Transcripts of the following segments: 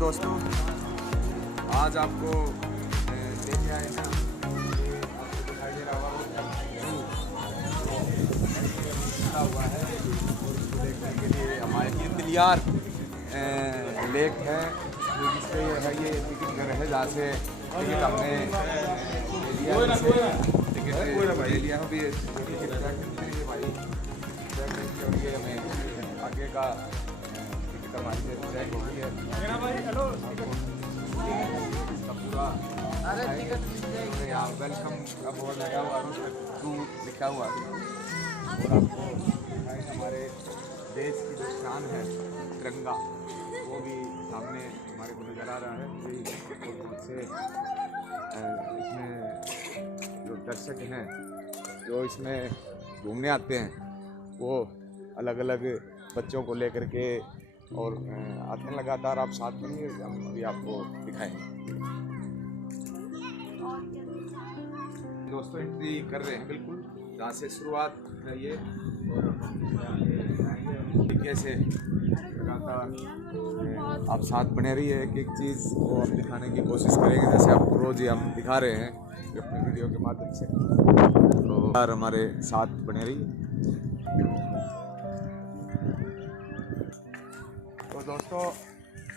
दोस्तों, आज आपको लेके आए हैं, आपको दिखाई दे रहा होगा हुआ है और इसको देखने के लिए हमारे ये तिलियार लेक है, जिससे ये है ये टिकट घर है, जहाँ से टिकट हमने ले लिया अभी भाई और ये हमें आगे का टिकट हमारी चेक हो गई है पूरा। यहाँ वेलकम का बोर्ड लगा हुआ है, टू लिखा हुआ है और आपको हमारे देश की जो शान है तिरंगा वो भी सामने हमारे को नज़र आ रहा है। बहुत से इसमें जो दर्शक हैं जो इसमें घूमने आते हैं वो अलग अलग बच्चों को लेकर के और आते हैं लगातार। आप साथ में हम अभी आपको दिखाएंगे। दोस्तों एंट्री कर रहे हैं बिल्कुल जहाँ से शुरुआत है ये, और कैसे लगातार आप साथ बने रहिए, एक एक चीज़ को हम दिखाने की कोशिश करेंगे जैसे आपको रोज़ ही हम दिखा रहे हैं अपने वीडियो के माध्यम से, तो यार हमारे साथ बने रहिए। तो दोस्तों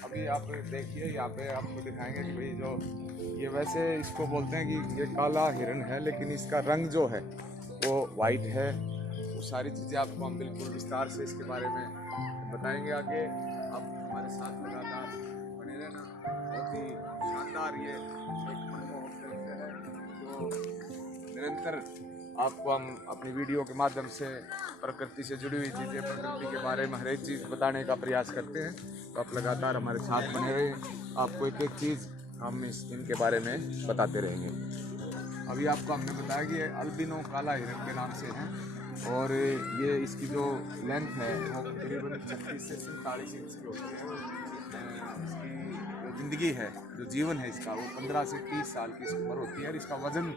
अभी आप देखिए यहाँ पे आपको दिखाएंगे कि भाई जो ये वैसे इसको बोलते हैं कि ये काला हिरण है, लेकिन इसका रंग जो है वो वाइट है। वो सारी चीज़ें आपको हम बिल्कुल विस्तार से इसके बारे में बताएंगे आगे। आप हमारे साथ लगातार बने रहना। बहुत ही शानदार ये एक मनमोहक दृश्य है जो निरंतर आपको हम अपनी वीडियो के माध्यम से प्रकृति से जुड़ी हुई चीज़ें, प्रकृति के बारे में हर एक चीज़ बताने का प्रयास करते हैं। तो आप लगातार हमारे साथ बने रहे, आपको एक एक चीज़ हम इनके बारे में बताते रहेंगे। अभी आपको हमने बताया कि ये अल्बिनो काला हिरण के नाम से है और ये इसकी जो लेंथ है वो करीबन 36 से 47 इंच की होती है। इसकी जो ज़िंदगी है, जो जीवन है इसका, वो 15 से 30 साल की उम्र होती है और इसका वज़न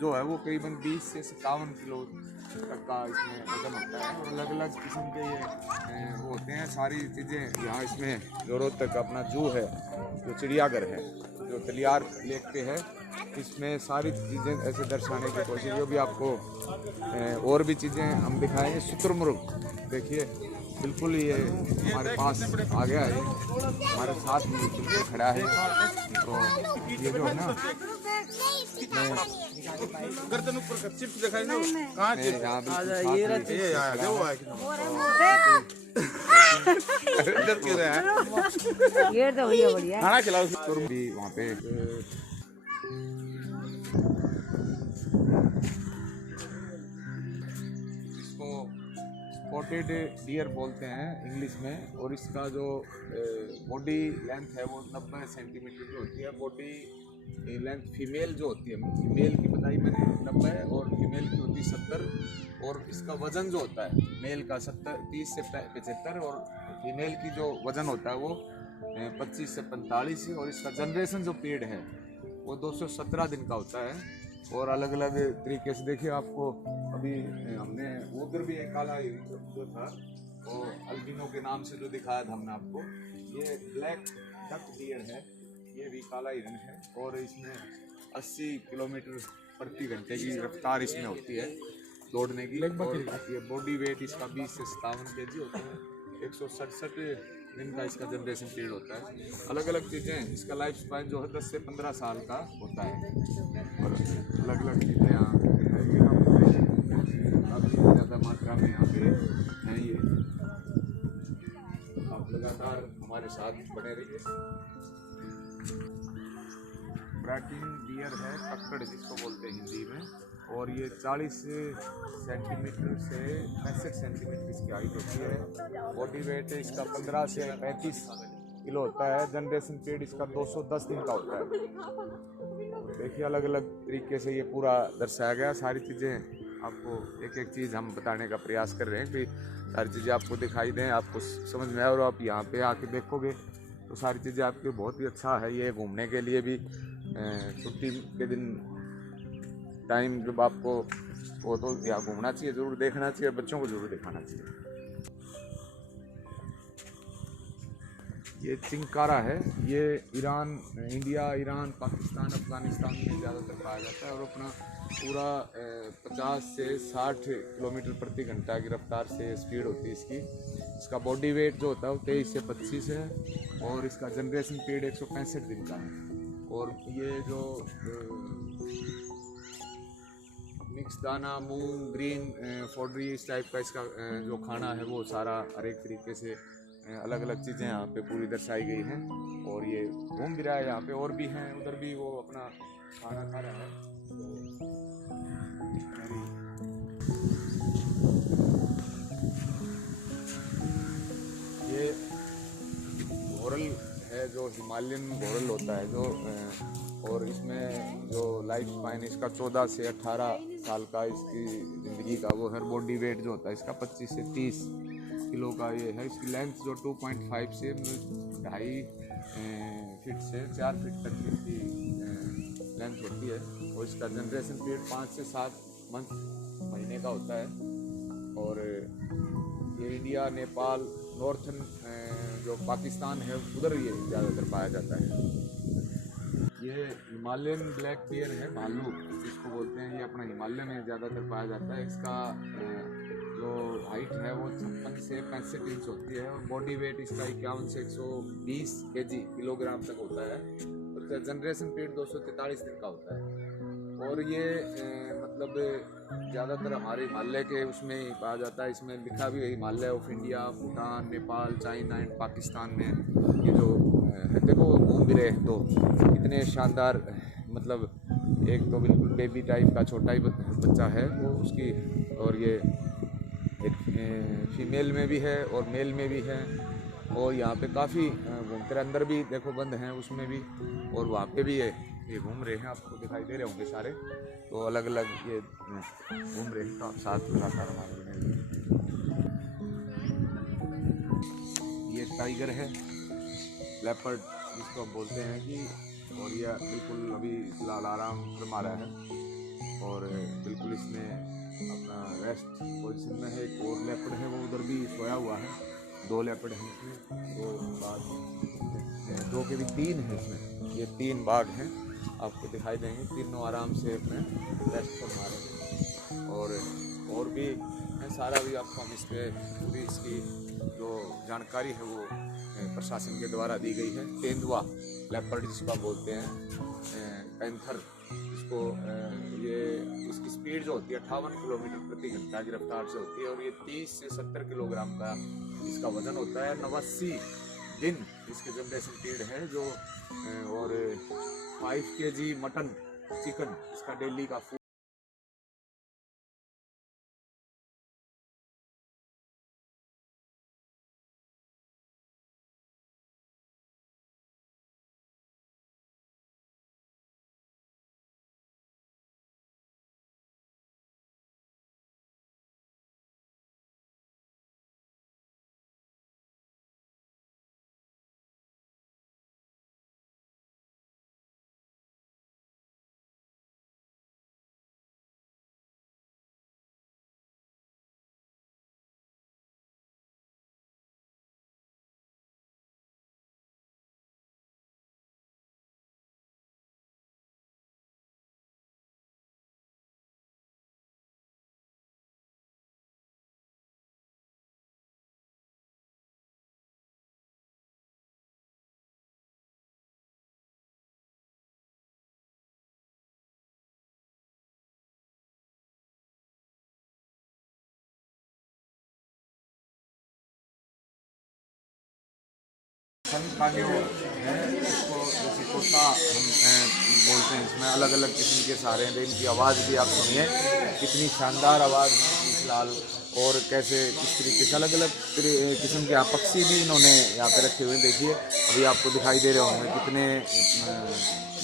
जो है वो करीबन 20 से 57 किलो तक का इसमें वजन होता है। और अलग अलग किस्म के ये वो होते हैं सारी चीज़ें। यहाँ इसमें जो रोहतक अपना जू है, जो चिड़ियाघर है, जो तिलियार लेक पे है, इसमें सारी चीज़ें ऐसे दर्शाने की कोशिश है। भी आपको और भी चीज़ें हम दिखाएंगे। शुतुरमुर्ग देखिए बिल्कुल ये हमारे पास आ गया है, हमारे साथ में बिल्कुल खड़ा है। तो ये जो है ना गर्दन ऊपर का चिप्स दिखाई दो कहां चिप्स यहाँ ये आया वो है डर क्यों रहा है ये तो भैया बढ़िया खाना खिलाओ भी वहाँ पे इसको स्पॉटेड डियर बोलते हैं इंग्लिश में। और इसका जो बॉडी लेंथ है वो 90 सेंटीमीटर की होती है। बॉडी लेंथ फीमेल जो होती है, फीमेल की बताई मैंने 90 और फीमेल की होती है 70। और इसका वज़न जो होता है मेल का 30 से 75 और फीमेल की जो वज़न होता है वो 25 से 45 है। और इसका जनरेशन जो पीरियड है वो 217 दिन का होता है। और अलग अलग तरीके से देखिए आपको अभी हमने उधर भी एक काला जो था वो अल्बिनो के नाम से जो दिखाया था हमने आपको, ये ब्लैक डक डियर है, ये भी काला हिरण है। और इसमें 80 किलोमीटर प्रति घंटे की रफ्तार इसमें होती है दौड़ने की। और ये बॉडी वेट इसका 20 से 57 kg होता है। 167 दिन का इसका जनरेशन पीरियड होता है। अलग अलग चीज़ें, इसका लाइफ स्पैन जो है 10 से 15 साल का होता है। और अलग अलग चीज़ें यहाँ काफ़ी ज़्यादा मात्रा में यहाँ पे हैं। ये आप लगातार हमारे साथ बने रहिए। ब्रैकिंग डियर है, कक्कड़ जिसको बोलते हैं हिंदी में। और ये 40 सेंटीमीटर से 65 सेंटीमीटर इसकी हाइट होती है। बॉडी वेट इसका 15 से 35 किलो होता है। जनरेशन पीरियड इसका 210 दिन का होता है। देखिए अलग अलग तरीके से ये पूरा दर्शाया गया। सारी चीज़ें आपको एक एक चीज़ हम बताने का प्रयास कर रहे हैं कि सारी चीज़ें आपको दिखाई दें, आपको समझ में आए। और आप यहाँ पे आके देखोगे तो सारी चीज़ें आपके बहुत ही अच्छा है। ये घूमने के लिए भी छुट्टी के दिन टाइम जब आपको वो तो यहाँ घूमना चाहिए, ज़रूर देखना चाहिए, बच्चों को ज़रूर दिखाना चाहिए। ये चिंकारा है। ये Iran, India, Iran, Pakistan, Afghanistan में ज़्यादातर पाया जाता है और अपना पूरा 50 से 60 किलोमीटर प्रति घंटा की रफ्तार से स्पीड होती है इसकी। इसका बॉडी वेट जो होता है वो 23 से 25 है और इसका जनरेशन पीरियड 165 दिन का है। और ये जो मिक्स दाना, मूंग, ग्रीन, फोडरी, इस टाइप का इसका जो खाना है वो सारा हर एक तरीके से अलग अलग चीज़ें यहाँ पे पूरी दर्शाई गई हैं। और ये घूम भी रहा है यहाँ पे, और भी हैं, उधर भी वो अपना खाना खा रहा है। ये घोरल है, जो हिमालयन घोरल होता है जो, और इसमें जो लाइफ स्पैन इसका 14 से 18 साल का इसकी ज़िंदगी का वो है। बॉडी वेट जो होता है इसका 25 से 30 किलो का ये है। इसकी लेंथ जो 2.5 से 2.5 फीट से 4 फीट तक की इसकी लेंथ होती है। और इसका जनरेशन पीरियड 5 से 7 महीने का होता है। और ये इंडिया, नेपाल, नॉर्थन जो पाकिस्तान है उधर ये ज़्यादातर पाया जाता है। ये हिमालयन ब्लैक बियर है, भालू जिसको बोलते हैं, ये अपना हिमालय में ज़्यादातर पाया जाता है। इसका जो हाइट है वो 56 से 65 इंच होती है और बॉडी वेट इसका 51 से 120 किलोग्राम तक होता है। और इसका जनरेशन पीरियड 243 दिन का होता है। और ये मतलब ज़्यादातर हमारे हिमालय के उसमें ही पाया जाता है। इसमें लिखा भी है Himalaya of India, Bhutan, Nepal, China and Pakistan में। ये जो देखो घूम भी रहे तो इतने शानदार, मतलब एक तो बिल्कुल बेबी टाइप का छोटा ही बच्चा है वो उसकी, और ये एक फीमेल में भी है और मेल में भी है। और यहाँ पे काफ़ी घूमते रहे, अंदर भी देखो बंद हैं उसमें भी, और वहाँ पे भी ये घूम रहे हैं, आपको दिखाई दे रहे होंगे सारे। तो अलग अलग ये घूम रहे हैं, तो आप साथ लगातार हमारे बने। ये टाइगर है, लेपर्ड जिसको हम बोलते हैं कि, और ये बिल्कुल अभी फिलहाल आराम फरमा रहा है और बिल्कुल इसने अपना रेस्ट पोजीशन में है। एक और लेपर्ड है वो उधर भी सोया हुआ है। 2 लेपर्ड हैं इसमें, 2 बाघ, 2 के भी 3 हैं इसमें। ये 3 बाघ हैं, आपको दिखाई देंगे। तीनों आराम से अपने रेस्ट फरमा रहे हैं। और भी है, सारा भी आपको हम इस पर पूरी इसकी जो जानकारी है वो प्रशासन के द्वारा दी गई है। तेंदुआ लेपर्ड जिसको आप बोलते हैं, पैंथर इसको, ये इसकी स्पीड जो होती है 58 किलोमीटर प्रति घंटा की रफ्तार से होती है। और ये 30 से 70 किलोग्राम का इसका वजन होता है। 89 दिन इसके जनरेशन पीरियड है जो, और 5 kg मटन, चिकन इसका डेली का फूड। पानियों है इसको, जैसे तोता हम बोलते हैं, इसमें अलग अलग किस्म के सारे हैं। इनकी आवाज़ भी आप सुनिए, कितनी शानदार आवाज़ है फिलहाल। और कैसे किस तरीके से अलग अलग किस्म के यहाँ पक्षी भी इन्होंने यहाँ पे रखे हुए। देखिए अभी आपको दिखाई दे रहे होंगे कितने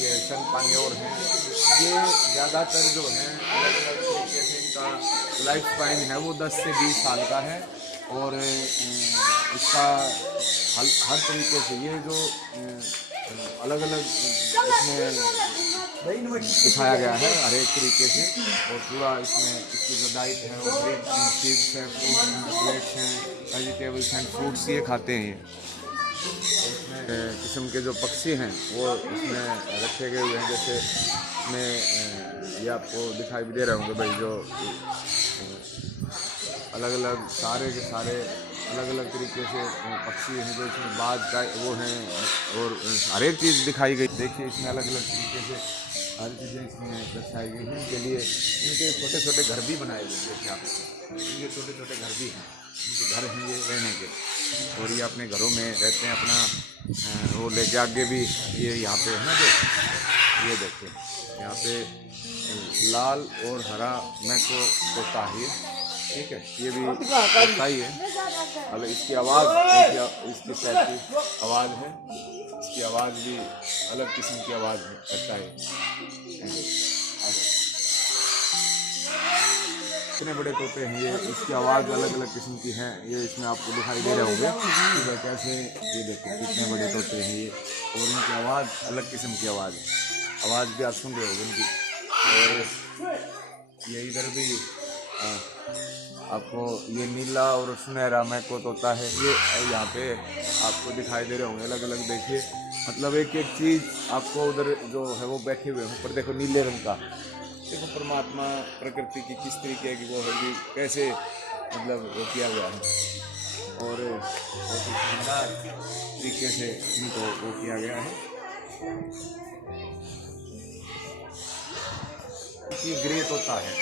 ये सन पानियोर हैं। ये ज़्यादातर जो हैं अलग अलग तरीके से इनका लाइफ स्पैन है वो 10 से 20 साल का है। और इसका हर तरीके से ये जो अलग अलग इसमें दिखाया गया है हर एक तरीके से। और पूरा इसमें इसकी जो डाइट है वो ग्रीन सीड्स हैं, फ्रूट्स हैं, वेजिटेबल्स एंड फ्रूट्स ये खाते हैं ये। इसमें किस्म के जो पक्षी हैं वो इसमें रखे गए हुए हैं। जैसे इसमें ये आपको दिखाई भी दे रहे होंगे भाई, जो अलग अलग सारे के सारे अलग अलग तरीके से पक्षी हैं जो इसमें बाज का वो हैं, और हर एक चीज़ दिखाई गई। देखिए इसमें अलग अलग तरीके से हर चीज़ें इसमें दर्शाई गई हैं। इनके लिए इनके छोटे छोटे घर भी बनाए गए। देखिए आप इनके छोटे छोटे घर भी हैं, इनके घर हैं ये रहने के, और ये अपने घरों में रहते हैं अपना वो लेके आगे भी। ये यहाँ पे है ना, जो ये देखिए यहाँ पे लाल और हरा मैको तोता है, ठीक है, ये भी तोता ही है। मतलब इसकी आवाज़ इसकी शायद की आवाज़ है, इसकी आवाज़ भी अलग किस्म की आवाज़ करता है। इतने बड़े तोते हैं ये, इसकी आवाज़ अलग अलग किस्म की है। ये इसमें आपको दिखाई दे रहे होंगे कि भाई कैसे, ये देखो कितने बड़े तोते हैं ये, और इनकी आवाज़ अलग किस्म की आवाज़ है। आवाज़ भी आप सुन रहे होंगे इनकी। और ये इधर भी आपको ये नीला और सुनहरा मैको तोता है, ये यहाँ पे आपको दिखाई दे रहे होंगे अलग अलग। देखिए मतलब एक एक चीज़ आपको उधर जो है वो बैठे हुए हैं ऊपर, देखो नीले रंग का। देखो परमात्मा प्रकृति की किस तरीके की वो है कि कैसे मतलब वो किया गया है, और बहुत ही शानदार तरीके से इनको वो किया गया है। ये ग्रे तोता है,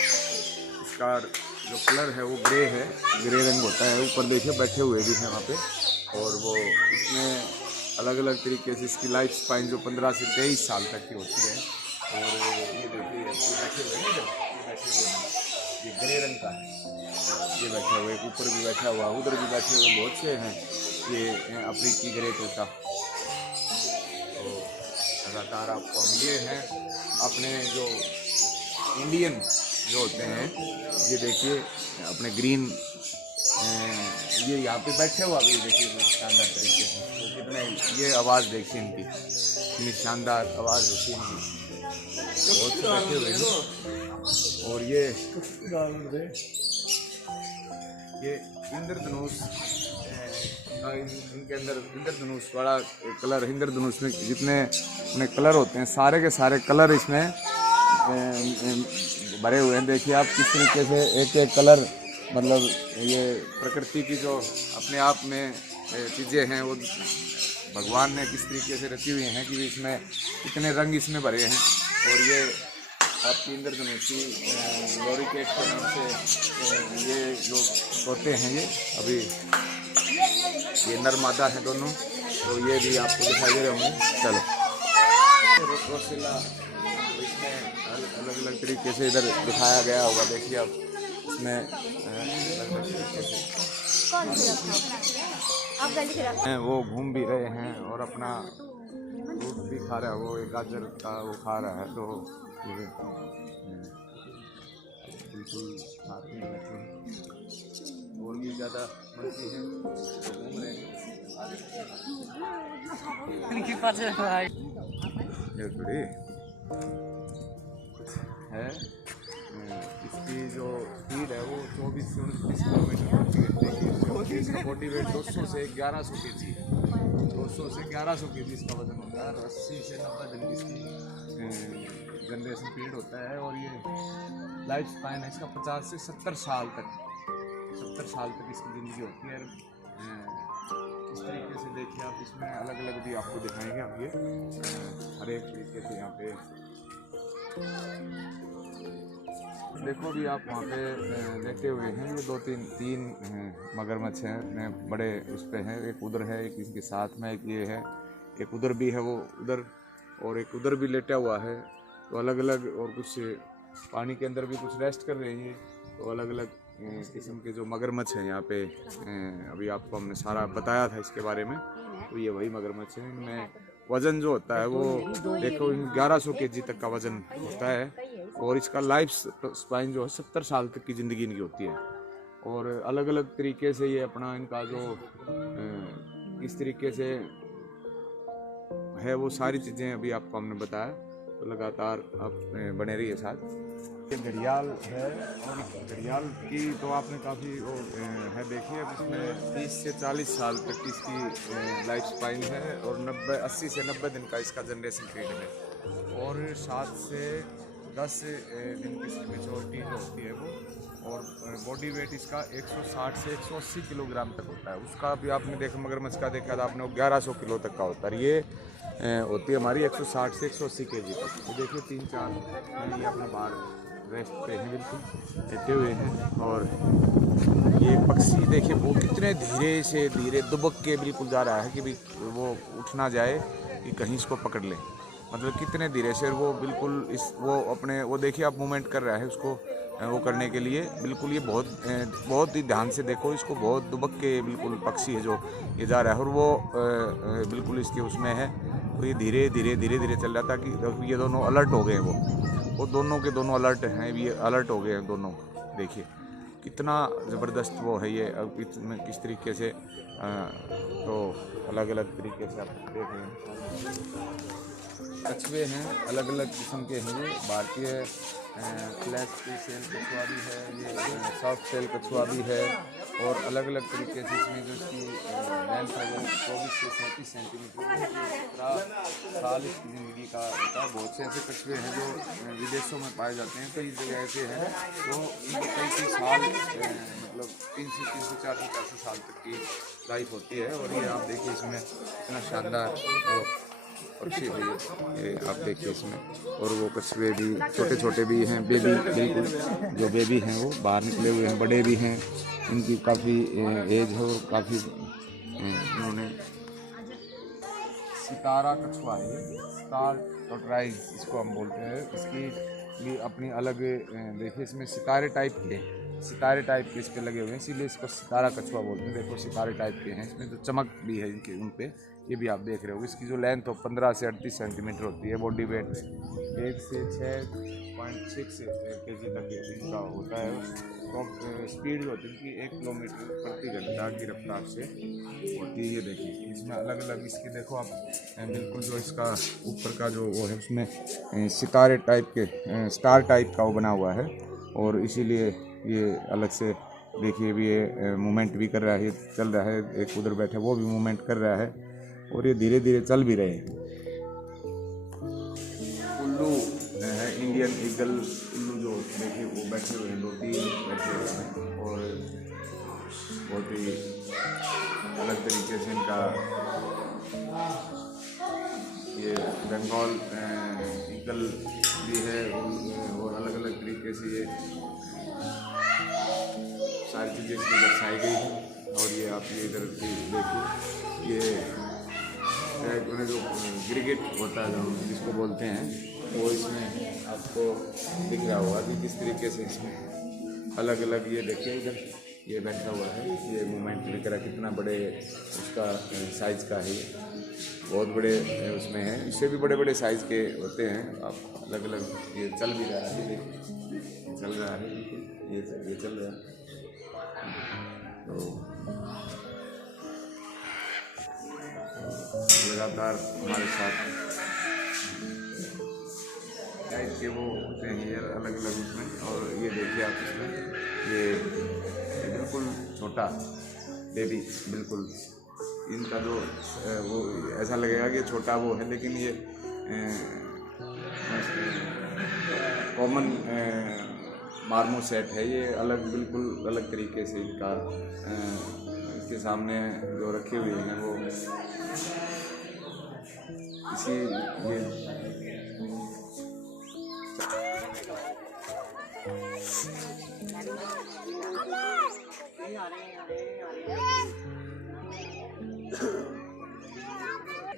इसका जो कलर है वो ग्रे है, ग्रे रंग होता है। ऊपर देखिए बैठे हुए भी हैं वहाँ पे, और वो इसमें अलग अलग तरीके से इसकी लाइफ स्पाइन जो 15 से 23 साल तक की होती है। और ये देखिए बैठे हुए हैं, ये ग्रे रंग का है, ये बैठे हुए, ऊपर भी बैठा हुआ, उधर भी बैठे हुए बहुत से हैं। ये अफ्रीकी ग्रे तोता। तो लगातार आपको हम ये हैं अपने जो इंडियन जो होते हैं, ये देखिए अपने ग्रीन, ये यहाँ पे बैठे हुआ भी देखिए शानदार तरीके से। तो कितने ये आवाज़ देखिए इनकी, इतनी शानदार आवाज़ होती है इनकी, बहुत से बैठे हुए हैं। और ये इंद्रधनुष, इनके अंदर इंद्रधनुष वाला कलर, इंद्रधनुष में जितने अपने कलर होते हैं सारे के सारे कलर इसमें भरे हुए हैं। देखिए आप किस तरीके से एक एक कलर, मतलब ये प्रकृति की जो अपने आप में चीज़ें हैं वो भगवान ने किस तरीके से रची हुई हैं कि इसमें इतने रंग इसमें भरे हैं। और ये आपकी इंद्रधनुषी लॉरिकेट के नाम से ये जो तोते हैं, ये अभी ये नर मादा है दोनों, तो ये भी आपको दिखाई दे रहे होंगे। चलो रोसेला, इसमें अलग अलग तरीके से इधर दिखाया गया होगा। देखिए आप इसमें अलग अलग तरीके से वो घूम भी रहे हैं और अपना फ्रूट भी खा रहा है। वो एक गाजर का वो खा रहा है, तो बिल्कुल खाते हैं बैठे हैं। और भी ज़्यादा मस्ती है तो घूम रहे हैं। ये थोड़ी है, इसकी जो स्पीड है वो 24 से 29 किलोमीटर। बॉडी वेट 200 से 1100 kg, 200 से 1100 kg इसका वजन होता है। 80 से 90 दिन की इसकी जनरेशन पीरियड होता है। और ये लाइफ स्पाइन है इसका 50 से 70 साल तक, 70 साल तक इसकी ज़िंदगी होती है। इस तरीके से देखिए आप, इसमें अलग अलग भी आपको दिखाएंगे हम ये हर एक तरीके से। यहाँ पे देखो भी आप वहाँ पे लेटे हुए हैं, ये तीन मगरमच्छ हैं, बड़े उस पे हैं। एक उधर है, एक इनके साथ में, एक ये है, एक उधर भी है वो उधर, और एक उधर भी लेटा हुआ है। तो अलग अलग, और कुछ पानी के अंदर भी कुछ रेस्ट कर रहे हैं। तो अलग अलग किस्म के जो मगरमच्छ हैं यहाँ पे, अभी आपको हमने सारा बताया था इसके बारे में। तो ये वही मगरमच्छ है। इनमें वज़न जो होता है वो देखो 1100 kg तक का वज़न होता है। और इसका लाइफ स्पाइन जो है 70 साल तक की ज़िंदगी इनकी होती है। और अलग अलग तरीके से ये अपना इनका जो इस तरीके से है वो सारी चीज़ें अभी आपको हमने बताया। तो लगातार आप बने रहिए साथ। ये घड़ियाल है और घड़ियाल की तो आपने काफ़ी वो है देखी है, इसमें 30 से 40 साल तक की इसकी लाइफ स्पाइन है और 80 से 90 दिन का इसका जनरेशन पीरियड है और 7 से 10 दिन की इसकी मेच्योरिटी जो होती है वो, और बॉडी वेट इसका 160 से 180 किलोग्राम तक होता है। उसका भी आपने देखा, मगरमच्छ का देखा था आपने, वो 1100 किलो तक का होता है। ये होती है हमारी 160 से 180 केजी तक। तो देखिए 3-4 ये अपने बाहर रेस्ट पे हैं, बिल्कुल लेटे हुए हैं। और ये पक्षी देखिए वो कितने धीरे दुबक के बिल्कुल जा रहा है कि भी वो उठ ना जाए कि कहीं इसको पकड़ ले, मतलब कितने धीरे से वो बिल्कुल वो अपने वो देखिए आप मूवमेंट कर रहा है उसको वो करने के लिए। बिल्कुल ये बहुत ही ध्यान से देखो इसको, बहुत दुबक के बिल्कुल पक्षी है जो ये जा रहा है और वो बिल्कुल इसके उसमें है। तो ये धीरे धीरे चल रहा था कि ये दोनों अलर्ट हो गए वो दोनों के दोनों अलर्ट हैं, ये अलर्ट हो गए हैं दोनों। देखिए कितना ज़बरदस्त वो है ये, अब इसमें किस तरीके से तो अलग अलग तरीके से आप देख रहे हैं। कछुए हैं अलग अलग किस्म के हैं, ये भारतीय फ्लैश सेल कछुआ भी है, ये सॉफ्ट सेल कछुआ भी है और अलग अलग तरीके से इसमें जो इसकी लेंथ है वो 24 से 37 सेंटीमीटर 17 साल इसकी ज़िंदगी का होता है। बहुत से ऐसे कछुए हैं जो विदेशों में पाए जाते हैं, कई जगह ऐसे हैं तो कई साल मतलब 300 400 साल तक की लाइफ होती है। और ये आप देखिए इसमें इतना शानदार पक्षी है ये आप देखिए इसमें। और वो कछुए भी छोटे भी हैं, बेबी बिल्कुल जो बेबी हैं वो बाहर निकले हुए हैं, बड़े भी हैं, इनकी काफ़ी एज है और काफ़ी इन्होंने। सितारा कछुआ है, स्टार टॉर्टोइस इसको हम बोलते हैं, इसकी भी अपनी अलग देखिए इसमें सितारे टाइप के इस पे लगे हुए हैं, इसीलिए इसको सितारा कछुआ बोलते हैं। देखो सितारे टाइप के हैं, इसमें जो चमक भी है इनके उन पे, ये भी आप देख रहे हो। इसकी जो लेंथ हो 15 से 38 सेंटीमीटर होती है। बॉडी वेट 1 से 6.6 केजी तक इनका होता है। तो स्पीड जो होती है इनकी 1 किलोमीटर प्रति घंटा की रफ्तार से होती है। ये देखिए इसमें अलग अलग इसके देखो आप बिल्कुल जो इसका ऊपर का जो वो है उसमें सितारे टाइप के स्टार टाइप का वो बना हुआ है और इसीलिए ये अलग से देखिए भी ये मूवमेंट भी कर रहा है, चल रहा है। एक उधर बैठा वो भी मूवमेंट कर रहा है और ये धीरे धीरे चल भी रहे हैं। उल्लू है, इंडियन ईगल उल्लू जो देखिए वो बैठे हुए हैं, 2-3 बैठे हुए हैं और बहुत ही अलग तरीके से इनका ये बंगाल ईगल भी है और अलग अलग तरीके से ये सारी चीज़ें इसमें दर्शाई गई हैं। और ये आप ये इधर देखिए ये उन्हें जो गिरगिट होता है जो जिसको बोलते हैं वो इसमें आपको दिख रहा होगा कि किस तरीके से इसमें अलग अलग ये देखिए इधर ये बैठा हुआ है, ये मूवमेंट लेकर कितना बड़े उसका साइज़ का है, ये बहुत बड़े उसमें है, इससे भी बड़े बड़े साइज़ के होते हैं। आप अलग अलग ये चल भी रहा है, देखिए चल रहा है, ये चल रहा है। तो लगातार हमारे साथ टाइप के वो होते हैं ये अलग अलग उसमें। और ये देखिए आप इसमें ये बिल्कुल छोटा बेबी, बिल्कुल इनका जो वो ऐसा लगेगा कि छोटा वो है, लेकिन ये कॉमन मार्मोसेट है। ये अलग बिल्कुल अलग तरीके से इनका इसके सामने जो रखे हुए हैं वो इसी ये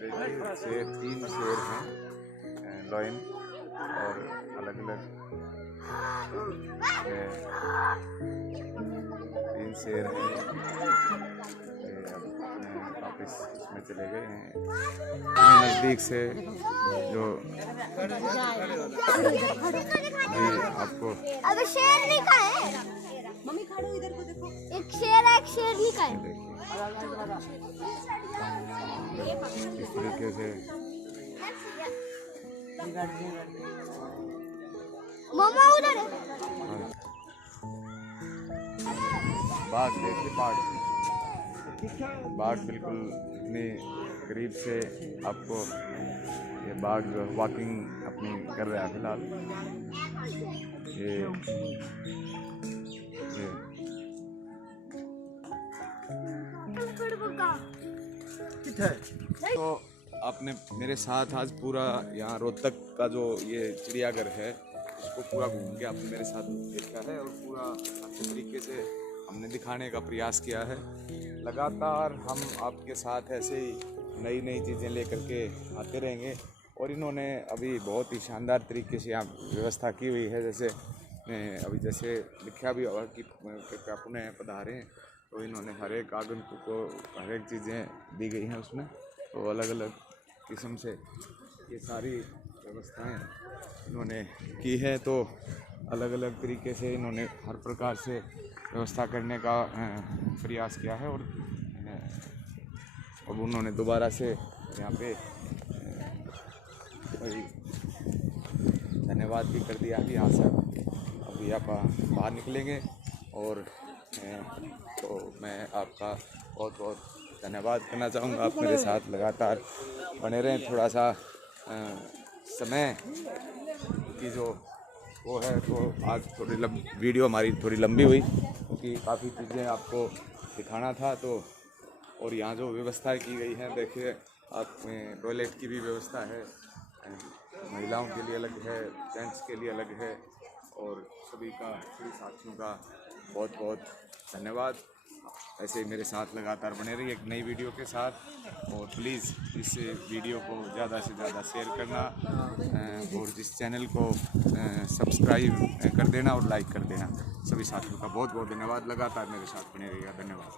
देखिए 3 शेर हैं लॉयन और अलग अलग 3 शेर हैं। वापस इसमें चले गए हैं नज़दीक से जो जी आपको। अबे शेरनी का है मम्मी, खड़ो इधर को देखो, एक शेर है एक शेरनी का है। इस तरीके से मामा उधर है। बाघ देखिए, बाघ बिल्कुल इतने करीब से आपको ये बाघ जो वॉकिंग अपनी कर रहा है फिलहाल। ये तो आपने मेरे साथ आज पूरा यहाँ रोहतक का जो ये चिड़ियाघर है इसको पूरा घूम के आपने मेरे साथ देखा है और पूरा अच्छे तरीके से हमने दिखाने का प्रयास किया है। लगातार हम आपके साथ ऐसे ही नई नई चीज़ें लेकर के आते रहेंगे। और इन्होंने अभी बहुत ही शानदार तरीके से यहाँ व्यवस्था की हुई है। जैसे अभी जैसे लिखा भी होगा कि पुनः पधारे, तो इन्होंने हर एक आगंतुक को हर एक चीज़ें दी गई हैं उसमें। तो अलग अलग किस्म से ये सारी व्यवस्थाएं इन्होंने की है। तो अलग अलग तरीके से इन्होंने हर प्रकार से व्यवस्था करने का प्रयास किया है। और अब उन्होंने दोबारा से यहाँ पे धन्यवाद भी कर दिया कि यहाँ से अभी आप बाहर निकलेंगे। और तो मैं आपका बहुत बहुत धन्यवाद करना चाहूँगा। आप मेरे साथ लगातार बने रहें। थोड़ा सा समय की जो वो है तो आज थोड़ी वीडियो हमारी थोड़ी लंबी हुई क्योंकि काफ़ी चीज़ें आपको दिखाना था। तो और यहाँ जो व्यवस्था की गई है देखिए, आप में टॉयलेट की भी व्यवस्था है, महिलाओं के लिए अलग है, जेंट्स के लिए अलग है। और सभी साथियों का बहुत बहुत धन्यवाद। ऐसे ही मेरे साथ लगातार बने रहिए एक नई वीडियो के साथ। और प्लीज़ इस वीडियो को ज़्यादा से ज़्यादा शेयर करना और इस चैनल को सब्सक्राइब कर देना और लाइक कर देना। सभी साथियों का बहुत बहुत धन्यवाद। लगातार मेरे साथ बने रहिएगा। धन्यवाद।